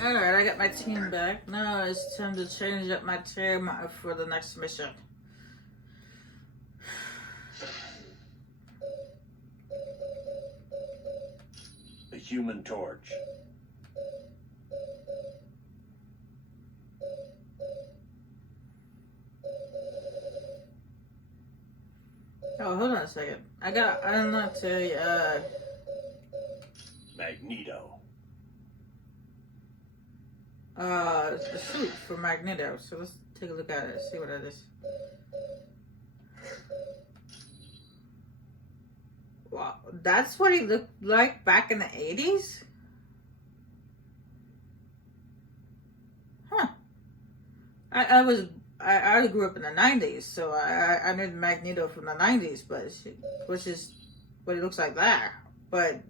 Alright, I got my team back. Now it's time to change up my team for the next mission. The Human Torch. Oh, hold on a second. I unlocked a, Magneto. the suit for Magneto. So let's take a look at it, see what it is. Wow, that's what he looked like back in the 80s? Huh. I grew up in the 90s, so I knew Magneto from the 90s, but which is what he looks like there. But,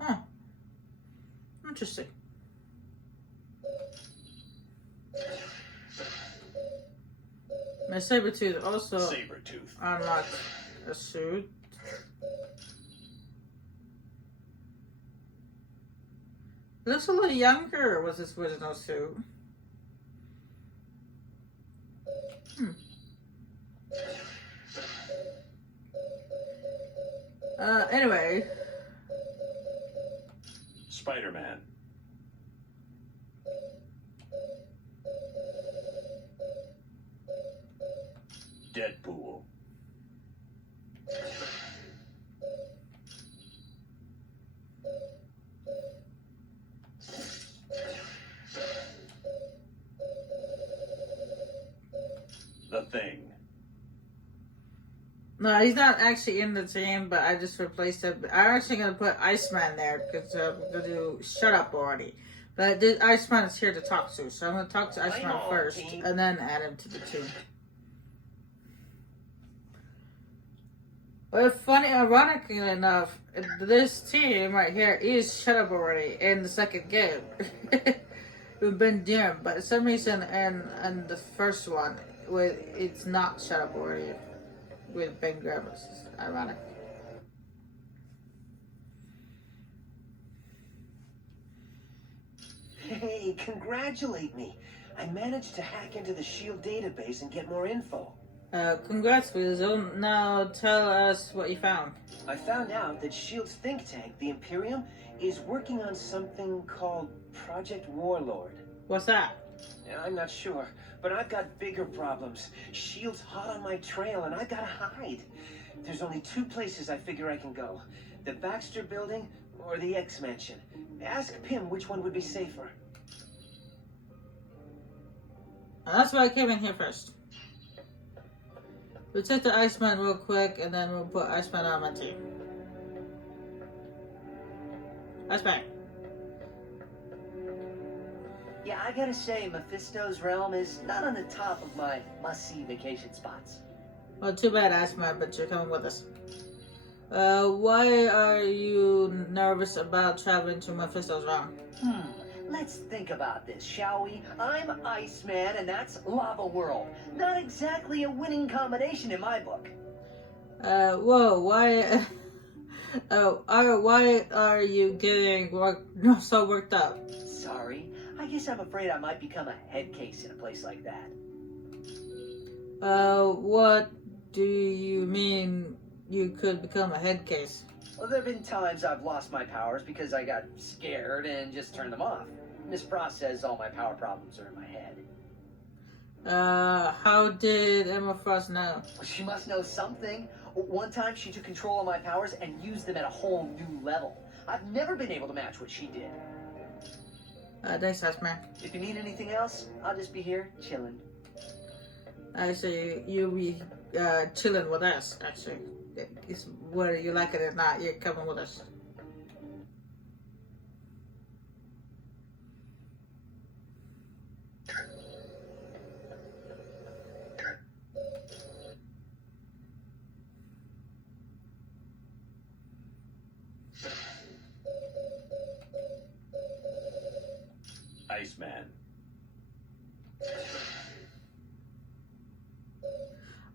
huh. Interesting. My Sabretooth also Sabretooth. unlocked a suit. He looks a little younger with his original suit. Anyway. Spider-Man. Deadpool. The Thing. No, he's not actually in the team, but I just replaced him. I'm actually going to put Iceman there because we're going to do Shut Up already. But Iceman is here to talk to, so I'm going to talk to Iceman first and then add him to the team. But funny, ironically enough, this team right here is Shut Up already in the second game. We've been dim, but for some reason in the first one, it's not Shut Up already with Ben Grimm. It's ironic. Hey, congratulate me. I managed to hack into the SHIELD database and get more info. Congrats, Weasel. Now tell us what you found. I found out that SHIELD's think tank, the Imperium, is working on something called Project Warlord. What's that? I'm not sure, but I've got bigger problems. SHIELD's hot on my trail and I gotta hide. There's only two places I figure I can go. The Baxter Building or the X-Mansion. Ask Pym which one would be safer. That's why I came in here first. We'll take the Iceman real quick, and then we'll put Iceman on my team. Iceman. Yeah, I gotta say, Mephisto's realm is not on the top of my must-see vacation spots. Well, too bad, Iceman, but you're coming with us. Why are you nervous about traveling to Mephisto's realm? Let's think about this, shall we? I'm Iceman, and that's Lava World. Not exactly a winning combination in my book. Whoa, why... why are you getting so worked up? Sorry, I guess I'm afraid I might become a head case in a place like that. What do you mean you could become a head case? Well, there have been times I've lost my powers because I got scared and just turned them off. Miss Frost says all my power problems are in my head. How did Emma Frost know? Well, she must know something. One time she took control of my powers and used them at a whole new level. I've never been able to match what she did. Thanks, Iceman. If you need anything else, I'll just be here chilling. Actually, you'll be chilling with us, actually. It's whether you like it or not, you're coming with us. Iceman.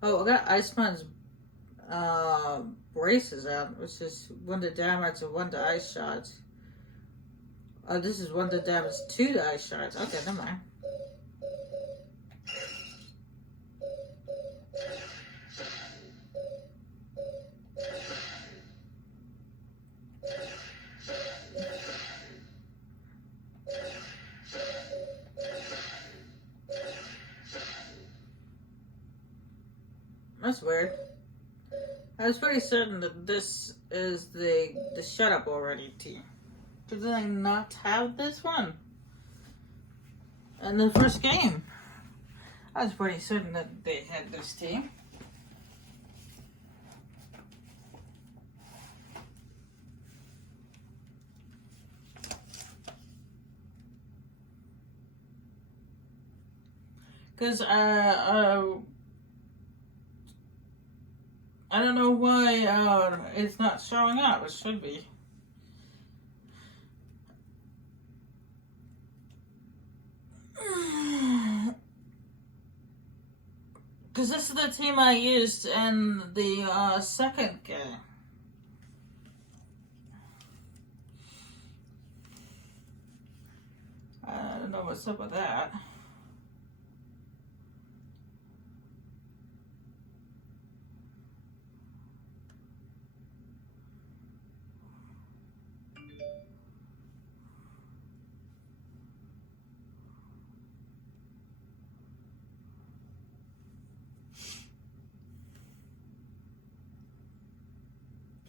Oh, I got Iceman's braces out, which is one to damage and one to ice shots. Oh, this is one that damage to the ice shards. Okay, never mind. That's weird. I was pretty certain that this is the Shut Up Already team. Did I not have this one in the first game? I was pretty certain that they had this team. Because I don't know why it's not showing up. It should be. Because this is the team I used in the second game. I don't know what's up with that.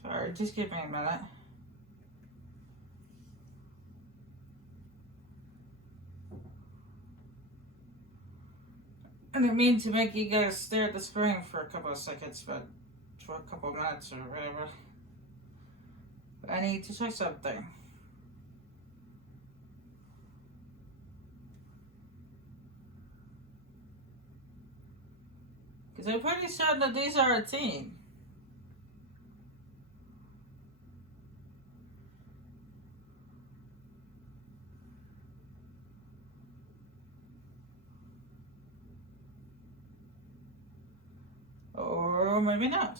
Sorry, just give me a minute. I didn't mean to make you guys stare at the screen for a couple of seconds, but for a couple of minutes or whatever. But I need to check something. Because I'm pretty sure that these are a team. Or maybe not.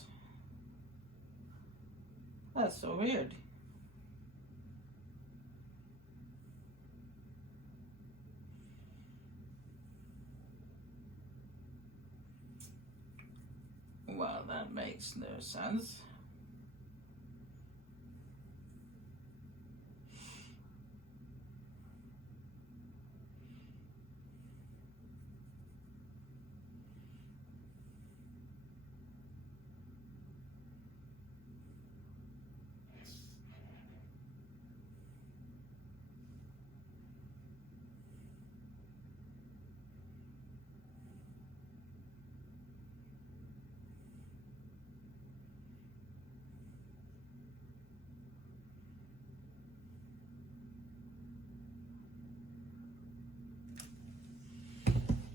That's so weird. Well, that makes no sense.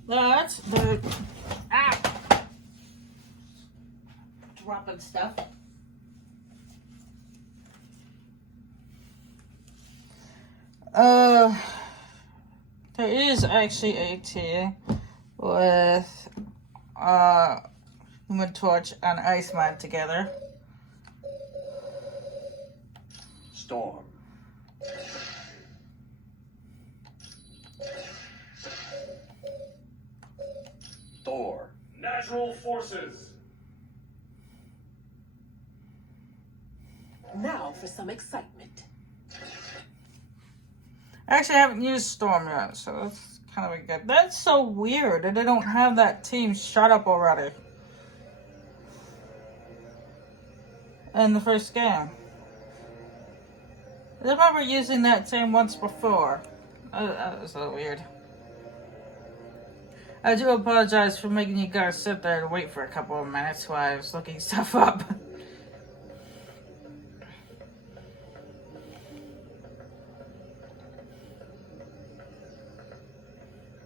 That's the dropping stuff. There is actually a team with Human Torch and Iceman together. Storm. Thor. Natural forces. Now for some excitement. Actually, I haven't used Storm yet, so that's kind of a good. That's so weird that they don't have that team Shut Up Already in the first game. I remember using that team once before. That was so weird. I do apologize for making you guys sit there and wait for a couple of minutes while I was looking stuff up.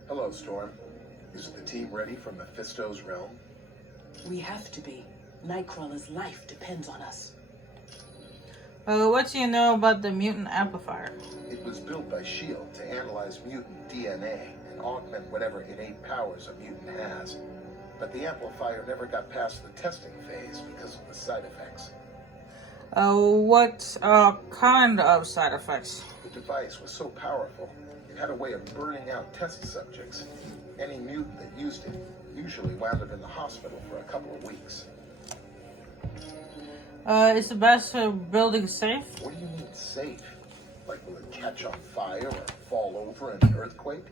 Hello, Storm. Is the team ready for Mephisto's realm? We have to be. Nightcrawler's life depends on us. What do you know about the mutant amplifier? It was built by S.H.I.E.L.D. to analyze mutant DNA and augment whatever innate powers a mutant has. But the amplifier never got past the testing phase because of the side effects. What kind of side effects? The device was so powerful, it had a way of burning out test subjects. Any mutant that used it usually wound up in the hospital for a couple of weeks. Is the best building safe? What do you mean safe? Like, will it catch on fire or fall over in an earthquake?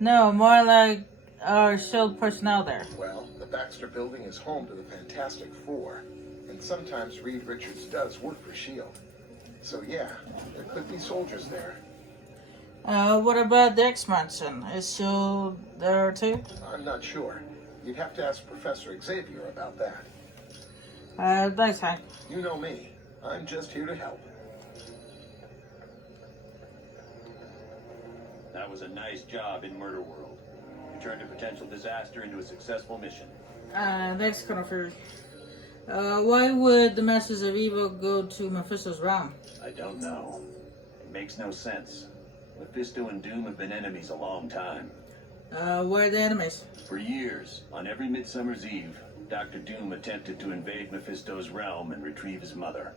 No, more like our SHIELD personnel there. Well, the Baxter Building is home to the Fantastic Four, and sometimes Reed Richards does work for S.H.I.E.L.D. So yeah, there could be soldiers there. What about the X-Mansion? Is SHIELD there too? I'm not sure. You'd have to ask Professor Xavier about that. Thanks, Hank. You know me. I'm just here to help. That was a nice job in Murder World. You turned a potential disaster into a successful mission. Thanks, Colonel Fury. Why would the Masters of Evil go to Mephisto's realm? I don't know. It makes no sense. Mephisto and Doom have been enemies a long time. Where are the enemies? For years, on every Midsummer's Eve, Dr. Doom attempted to invade Mephisto's realm and retrieve his mother.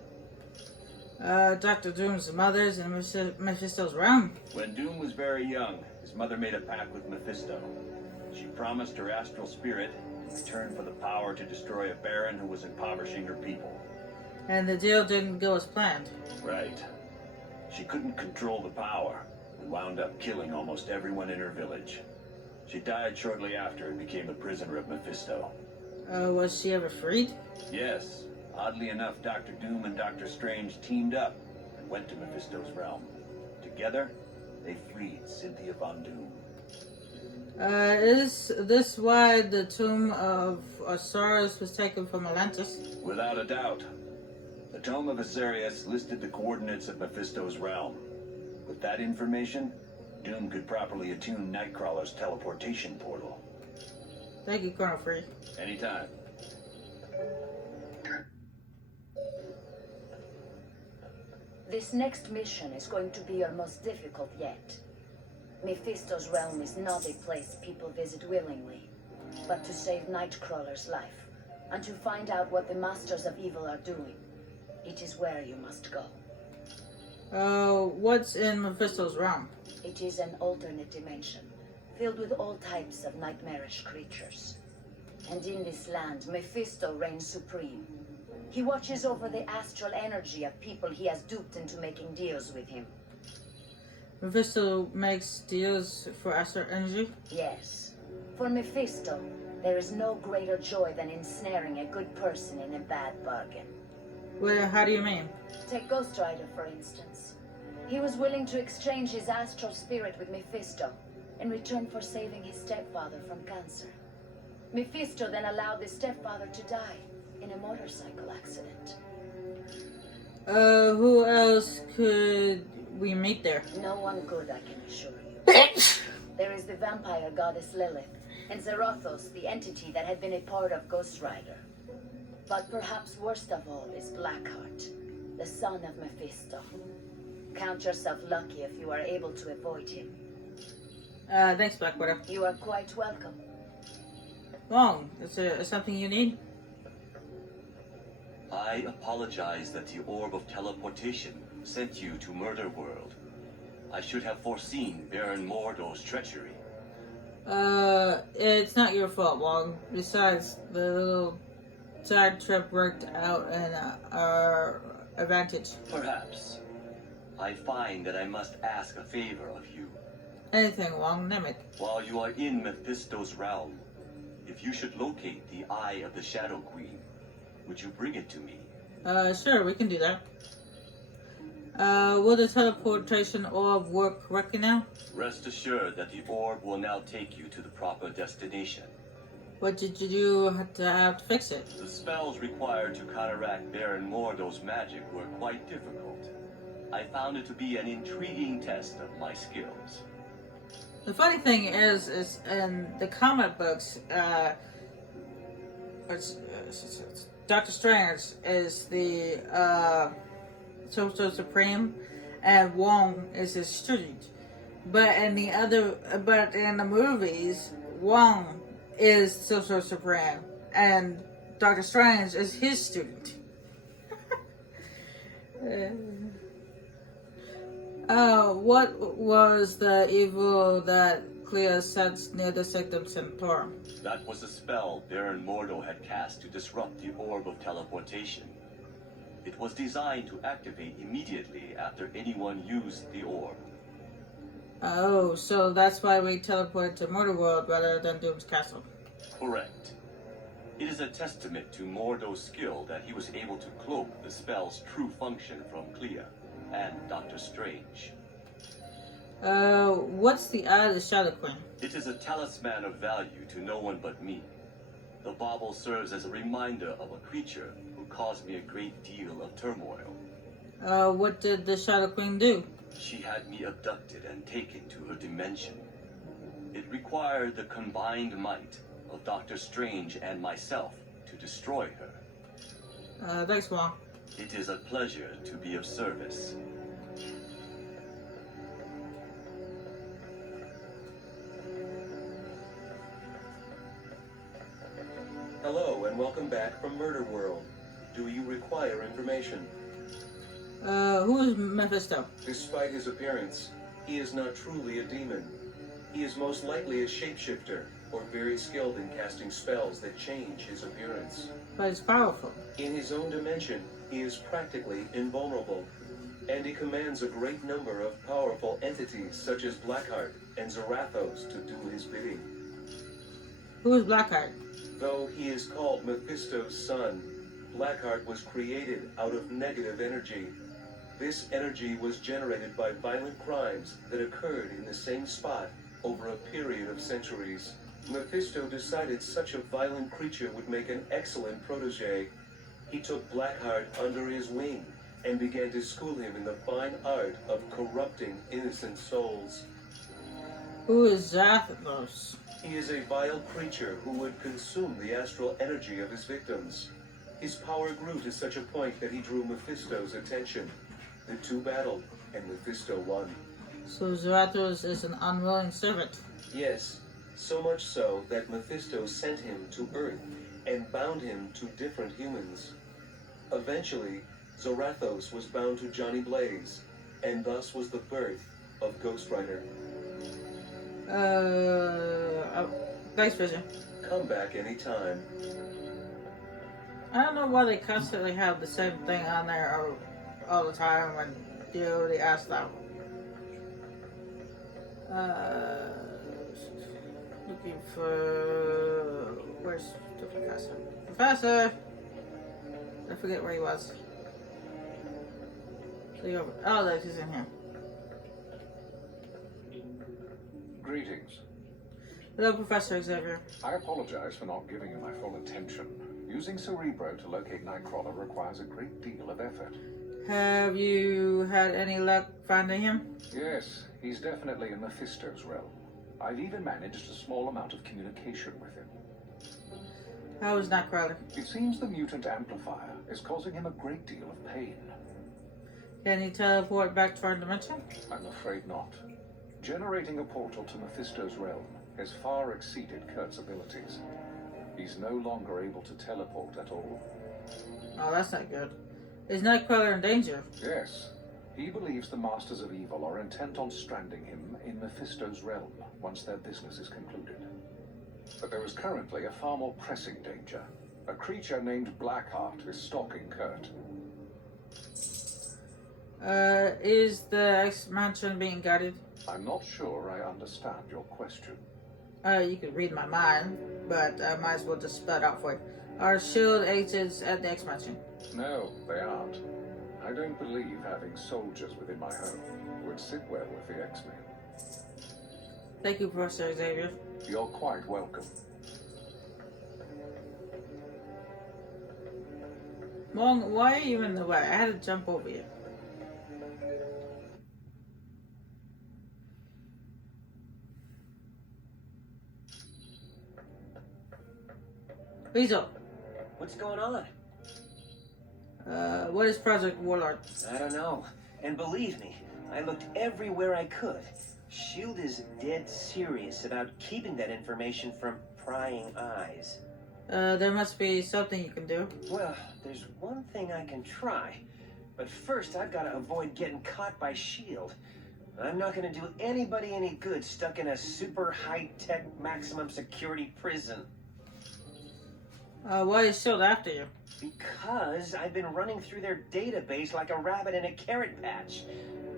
Dr. Doom's mother's in Mephisto's realm. When Doom was very young, his mother made a pact with Mephisto. She promised her astral spirit in return for the power to destroy a baron who was impoverishing her people. And the deal didn't go as planned. Right. She couldn't control the power and wound up killing almost everyone in her village. She died shortly after and became a prisoner of Mephisto. Was she ever freed? Yes. Oddly enough, Dr. Doom and Dr. Strange teamed up and went to Mephisto's realm. Together, they freed Cynthia Von Doom. Is this why the tomb of Osiris was taken from Atlantis? Without a doubt. The Tome of Asarius listed the coordinates of Mephisto's realm. With that information, Doom could properly attune Nightcrawler's teleportation portal. Thank you, Colonel Free. Anytime. This next mission is going to be your most difficult yet. Mephisto's realm is not a place people visit willingly, but to save Nightcrawler's life, and to find out what the Masters of Evil are doing. It is where you must go. What's in Mephisto's realm? It is an alternate dimension, filled with all types of nightmarish creatures. And in this land, Mephisto reigns supreme. He watches over the astral energy of people he has duped into making deals with him. Mephisto makes deals for astral energy? Yes. For Mephisto, there is no greater joy than ensnaring a good person in a bad bargain. Well, how do you mean? Take Ghost Rider, for instance. He was willing to exchange his astral spirit with Mephisto in return for saving his stepfather from cancer. Mephisto then allowed the stepfather to die in a motorcycle accident. Who else could we meet there? No one good, I can assure you. There is the vampire goddess Lilith, and Zerathos, the entity that had been a part of Ghost Rider. But perhaps worst of all is Blackheart, the son of Mephisto. Count yourself lucky if you are able to avoid him. Thanks, Black Widow. You are quite welcome. Wong, is there something you need? I apologize that the Orb of Teleportation sent you to Murder World. I should have foreseen Baron Mordo's treachery. It's not your fault, Wong. Besides, the little side trip worked out in our advantage. Perhaps. I find that I must ask a favor of you. Anything, Wong, name it. While you are in Mephisto's realm, if you should locate the Eye of the Shadow Queen, would you bring it to me? Sure, we can do that. Will the teleportation orb work correctly now? Rest assured that the orb will now take you to the proper destination. What did you do to have to fix it? The spells required to counteract Baron Mordo's magic were quite difficult. I found it to be an intriguing test of my skills. The funny thing is in the comic books, Doctor Strange is the Sorcerer Supreme, and Wong is his student. But in the movies, Wong is Sorcerer Supreme, and Doctor Strange is his student. What was the evil that Clea sensed near the Sectum Centaurum? That was a spell Baron Mordo had cast to disrupt the Orb of Teleportation. It was designed to activate immediately after anyone used the orb. Oh, so that's why we teleported to Murderworld rather than Doom's Castle. Correct. It is a testament to Mordo's skill that he was able to cloak the spell's true function from Clea and Doctor Strange. What's the Eye of the Shadow Queen? It is a talisman of value to no one but me. The bauble serves as a reminder of a creature who caused me a great deal of turmoil. What did the Shadow Queen do? She had me abducted and taken to her dimension. It required the combined might of Doctor Strange and myself to destroy her. Thanks, Mom. It is a pleasure to be of service. Hello, and welcome back from Murder World. Do you require information? Who is Mephisto? Despite his appearance, he is not truly a demon. He is most likely a shapeshifter, or very skilled in casting spells that change his appearance. But he's powerful. In his own dimension, he is practically invulnerable, and he commands a great number of powerful entities such as Blackheart and Zarathos to do his bidding. Who is Blackheart? Though he is called Mephisto's son, Blackheart was created out of negative energy. This energy was generated by violent crimes that occurred in the same spot over a period of centuries. Mephisto decided such a violent creature would make an excellent protege. He took Blackheart under his wing and began to school him in the fine art of corrupting innocent souls. Who is Zarathos? He is a vile creature who would consume the astral energy of his victims. His power grew to such a point that he drew Mephisto's attention. The two battled, and Mephisto won. So Zarathos is an unwilling servant. Yes, so much so that Mephisto sent him to Earth and bound him to different humans. Eventually, Zarathos was bound to Johnny Blaze, and thus was the birth of Ghost Rider. Thanks, Vision. Come back anytime. I don't know why they constantly have the same thing on there all the time when you already asked that. Looking for... Where's the professor? Professor! I forget where he was. Oh, there he's in here. Greetings. Hello, Professor Xavier. I apologize for not giving you my full attention. Using Cerebro to locate Nightcrawler requires a great deal of effort. Have you had any luck finding him? Yes, he's definitely in Mephisto's realm. I've even managed a small amount of communication with him. How is Nightcrawler? It seems the mutant amplifier is causing him a great deal of pain. Can he teleport back to our dimension? I'm afraid not. Generating a portal to Mephisto's realm has far exceeded Kurt's abilities. He's no longer able to teleport at all. Oh, that's not good. Is Nightcrawler in danger? Yes. He believes the Masters of Evil are intent on stranding him in Mephisto's realm once their business is concluded. But there is currently a far more pressing danger. A creature named Blackheart is stalking Kurt. Is the X-Mansion being guarded? I'm not sure I understand your question. You could read my mind, but I might as well just spell it out for you. Are S.H.I.E.L.D. agents at the X-Mansion? No, they aren't. I don't believe having soldiers within my home would sit well with the X-Men. Thank you, Professor Xavier. You're quite welcome. Wong, why are you in the way? I had to jump over you. Weasel. What's going on? What is Project Warlord? I don't know. And believe me, I looked everywhere I could. S.H.I.E.L.D. is dead serious about keeping that information from prying eyes. There must be something you can do. Well, there's one thing I can try. But first, I've got to avoid getting caught by S.H.I.E.L.D. I'm not going to do anybody any good stuck in a super high-tech maximum security prison. Why is S.H.I.E.L.D. after you? Because I've been running through their database like a rabbit in a carrot patch.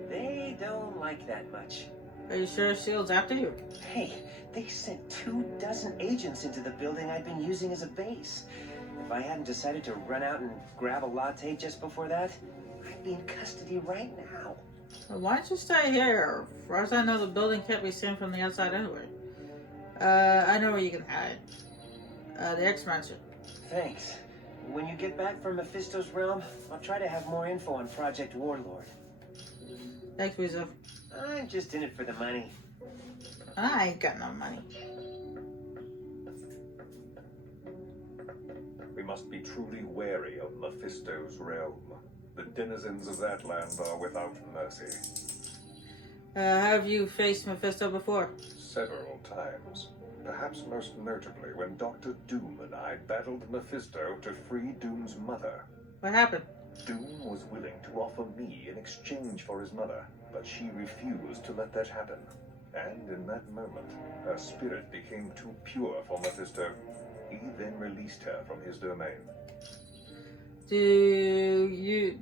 They don't like that much. Are you sure S.H.I.E.L.D.'s after you? Hey, they sent 24 agents into the building I'd been using as a base. If I hadn't decided to run out and grab a latte just before that, I'd be in custody right now. Well, why don't you stay here? As far as I know, the building can't be seen from the outside anyway. I know where you can hide. The X-Mansion. Thanks. When you get back from Mephisto's realm, I'll try to have more info on Project Warlord. Thanks, Weasel. I'm just in it for the money. I ain't got no money. We must be truly wary of Mephisto's realm. The denizens of that land are without mercy. Have you faced Mephisto before? Several times. Perhaps most notably when Dr. Doom and I battled Mephisto to free Doom's mother. What happened? Doom was willing to offer me in exchange for his mother, but she refused to let that happen. And in that moment, her spirit became too pure for Mephisto. He then released her from his domain. Do you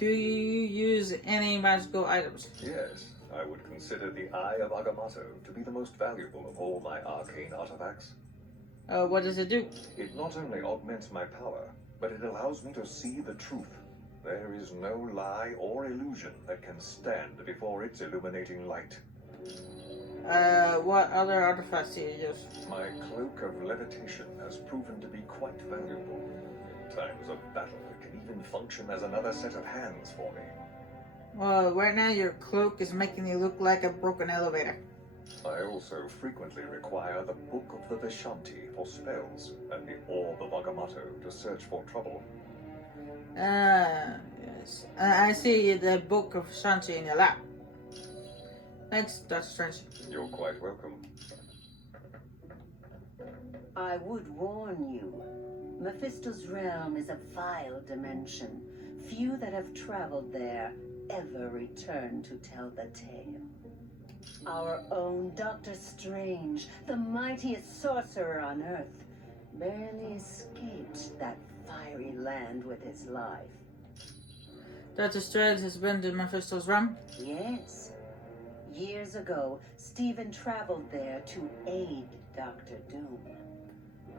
use any magical items? Yes, I would consider the Eye of Agamotto to be the most valuable of all my arcane artifacts. What does it do? It not only augments my power, but it allows me to see the truth. There is no lie or illusion that can stand before its illuminating light. What other artifacts do you use? My cloak of levitation has proven to be quite valuable. In times of battle, it can even function as another set of hands for me. Well, right now your cloak is making you look like a broken elevator. I also frequently require the Book of the Vishanti for spells, and the Orb of Agamotto to search for trouble. Yes. I see the Book of Shanti in your lap. Thanks, Dr. Strange. You're quite welcome. I would warn you, Mephisto's realm is a vile dimension. Few that have traveled there ever return to tell the tale. Our own Dr. Strange, the mightiest sorcerer on Earth, barely escaped that fiery land with his life. Dr. Strange has been to Mephisto's realm? Yes. Years ago, Stephen traveled there to aid Dr. Doom.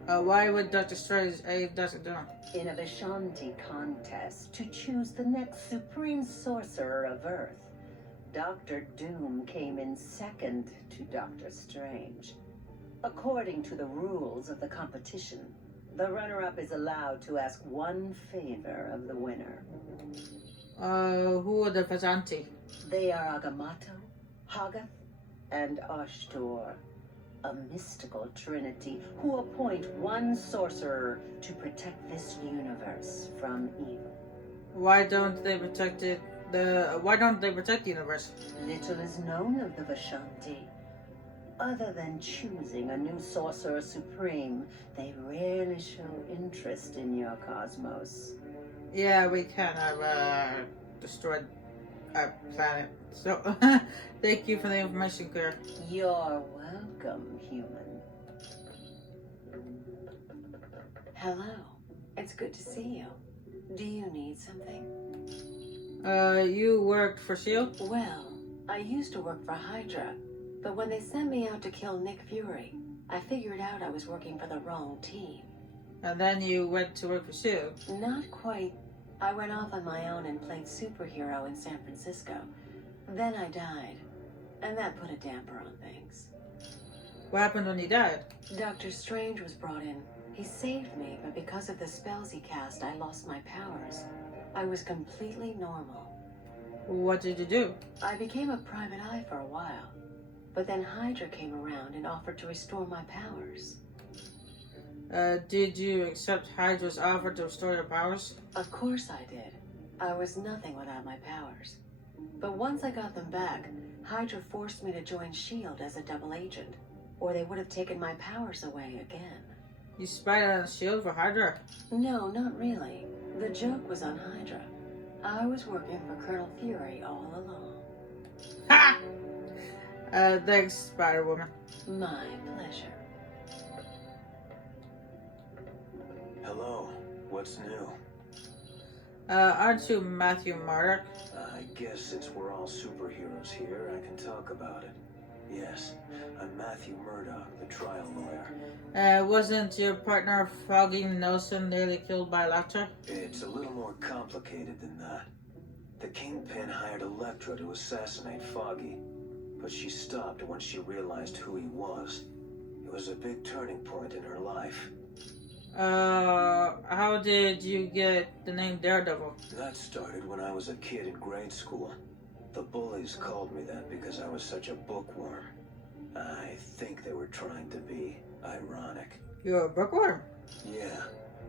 Why would Dr. Strange aid Dr. Doom? In a Vishanti contest to choose the next supreme sorcerer of Earth, Dr. Doom came in second to Dr. Strange. According to the rules of the competition, the runner-up is allowed to ask one favor of the winner. Who are the Vishanti? They are Agamotto, Hoggoth, and Ashtor, a mystical trinity who appoint one sorcerer to protect this universe from evil. Why don't they protect it? Why don't they protect the universe? Little is known of the Vishanti. Other than choosing a new sorcerer supreme, they rarely show interest in your cosmos. Yeah, we kind of destroyed our planet. So, thank you for the information, Claire. You're welcome, human. Hello. It's good to see you. Do you need something? You worked for S.H.I.E.L.D.? Well, I used to work for Hydra, but when they sent me out to kill Nick Fury, I figured out I was working for the wrong team. And then you went to work for S.H.I.E.L.D.? Not quite. I went off on my own and played superhero in San Francisco. Then I died, and that put a damper on things. What happened when you died? Dr. Strange was brought in. He saved me, but because of the spells he cast, I lost my powers. I was completely normal. What did you do? I became a private eye for a while, but then Hydra came around and offered to restore my powers. Did you accept Hydra's offer to restore your powers? Of course I did. I was nothing without my powers. But once I got them back, Hydra forced me to join S.H.I.E.L.D. as a double agent, or they would have taken my powers away again. You spied on S.H.I.E.L.D. for Hydra? No, not really. The joke was on Hydra. I was working for Colonel Fury all along. Ha! Thanks, Spider-Woman. My pleasure. Hello. What's new? Aren't you Matthew Murdock? I guess since we're all superheroes here, I can talk about it. Yes, I'm Matthew Murdock, the trial lawyer. Wasn't your partner Foggy Nelson nearly killed by Elektra? It's a little more complicated than that. The Kingpin hired Elektra to assassinate Foggy, but she stopped once she realized who he was. It was a big turning point in her life. How did you get the name Daredevil? That started when I was a kid in grade school. The bullies called me that because I was such a bookworm. I think they were trying to be ironic. You're a bookworm? Yeah,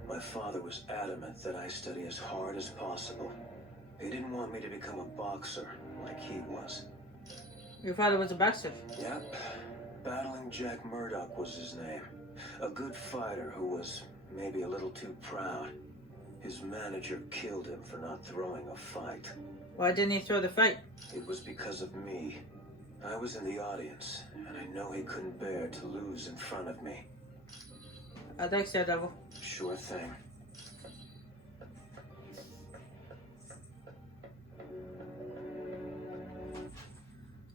my father was adamant that I study as hard as possible. He didn't want me to become a boxer like he was. Your father was a boxer? Yep, Battling Jack Murdock was his name. A good fighter who was maybe a little too proud. His manager killed him for not throwing a fight. Why didn't he throw the fight? It was because of me. I was in the audience, and I know he couldn't bear to lose in front of me. Thanks, Daredevil. Sure thing.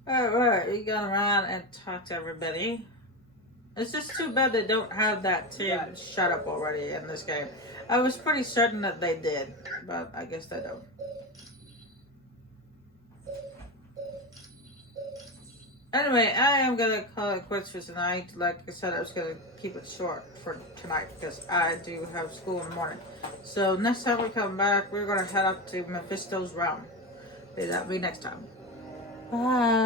Alright, we got around and talked to everybody. It's just too bad they don't have that team shut up already in this game. I was pretty certain that they did, but I guess they don't. Anyway, I am gonna call it quits for tonight. Like I said, I was gonna keep it short for tonight because I do have school in the morning. So next time we come back, we're gonna head up to Mephisto's realm. That'll be next time. Bye.